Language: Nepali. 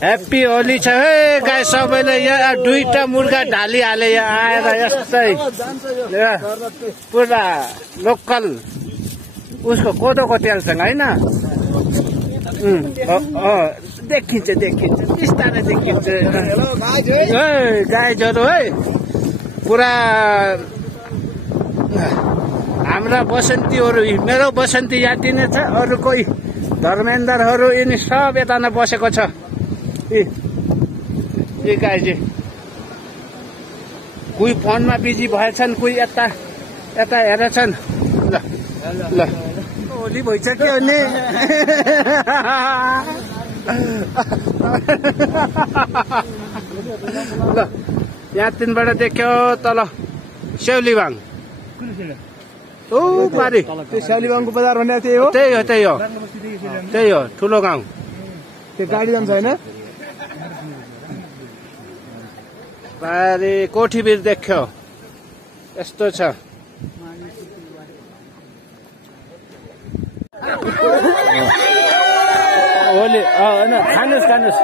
ह्याप्पी होली छ है गाई सबैले यहाँ दुईटा मुर्गा ढालिहाले यहाँ आएर यस्तै पुरा लोकल उसको कोदोको तेलसँग होइन देखिन्छ बिस्तारै देखिन्छ गाईजहरू है पुरा हाम्रा बसन्तीहरू मेरो बसन्ती याति नै छ अरू कोही धर्मेन्द्रहरू यिनी सब यता नै बसेको छ यी गाईजी कोही फोनमा बिजी भएछन् कोही यता हेरेछन् ल होली भइसक्यो नि ल यहाँ तिनबाट देख्यो तल स्याउलीबाङ ओ पारी त्यो स्याउलीबाङको बजार भन्ने त्यही हो ठुलो गाउँ त्यो गाडी जान्छ होइन पारी कोठीबीर देख्यो यस्तो छ होली होइन खानुहोस्